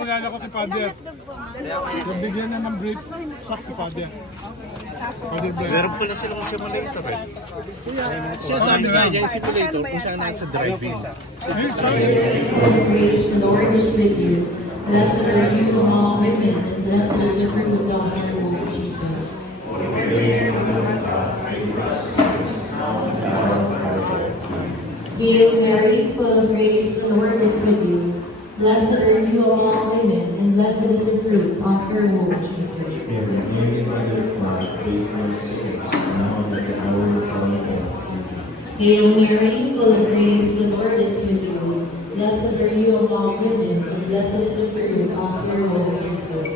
kakilala ko si Father. Nabigyan na ng brief shock si Father. Father Brian. Meron pala silang simulator eh. Siya sabi nga niya yung simulator kung saan nasa driving. Grace, the Lord is with you. Blessed are you among women, and blessed is the fruit of thy womb, Jesus. Hail Mary, full of grace, the Lord is with you. Blessed are you among women, and blessed is the fruit of your womb, Jesus. Hail Mary, full of grace, the Lord is with you. Blessed are you among women, and blessed is the fruit of your womb, Jesus.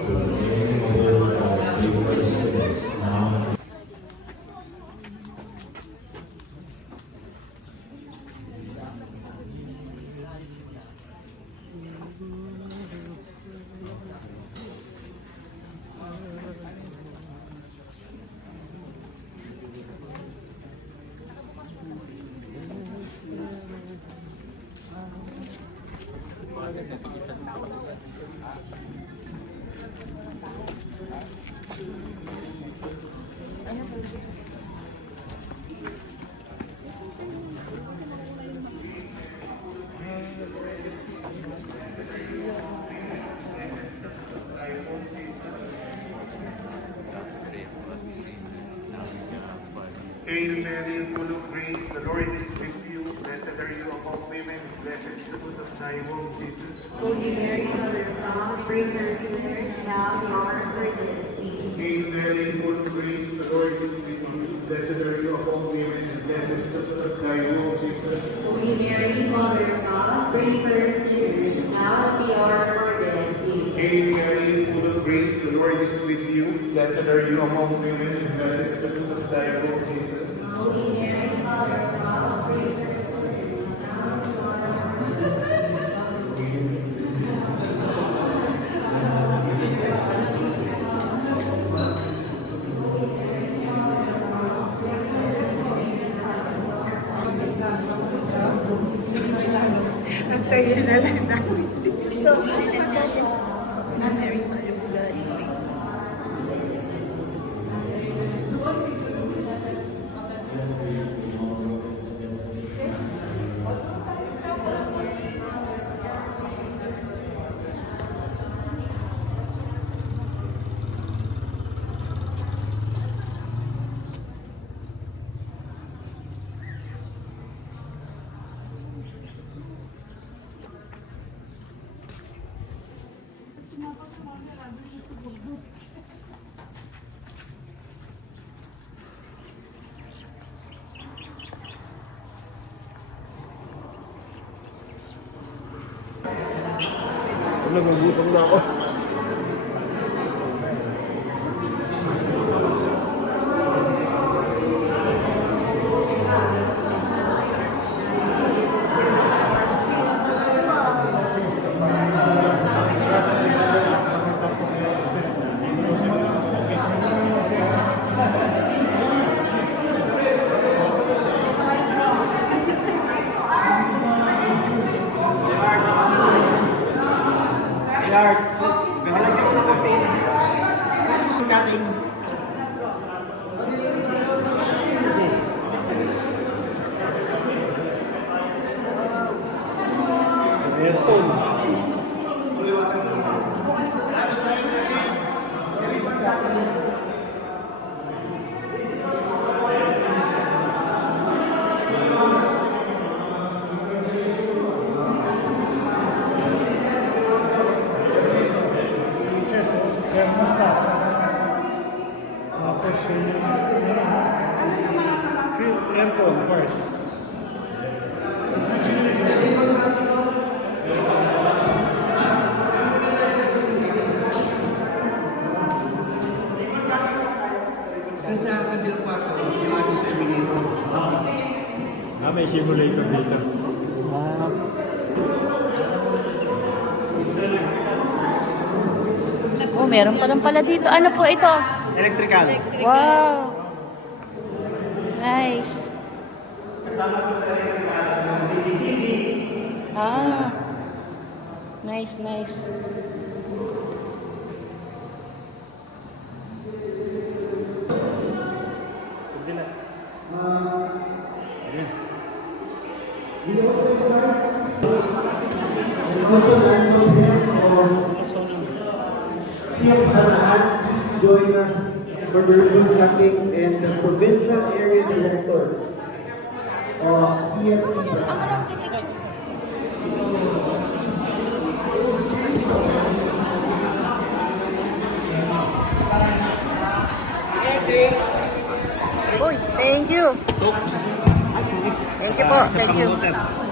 Hail Mary, full of grace, the Lord is with you. Blessed are you among women, blessed is the fruit of thy womb, Jesus. Holy Mary, Mother of God, pray for us sinners now and at our death. Amen. Hail Mary, full of grace, the Lord is with you. Blessed are you among women, and blessed is the fruit of thy womb, Jesus. Holy Mary, Mother of God, pray for us sinners now at the hour of our death. Amen. Hail Mary, full of grace, the Lord is with you. Blessed are you among women, and blessed is the fruit of thy womb, Jesus. Holy Mary, Mother of God, pray for us sinners now and at our Nagtayo na lang namin. Ito, nanay sa lugar. Nagugutom na ako. May simulator dito. Oh, meron pa lang pala dito. Ano po ito? Electrical. Wow. Nice. Kasama ko sa electrical ng CCTV. Ah. Nice, nice. Join us for the ribbon cutting and the provincial area director of CFC. Uy, thank you. Thank you po, thank you.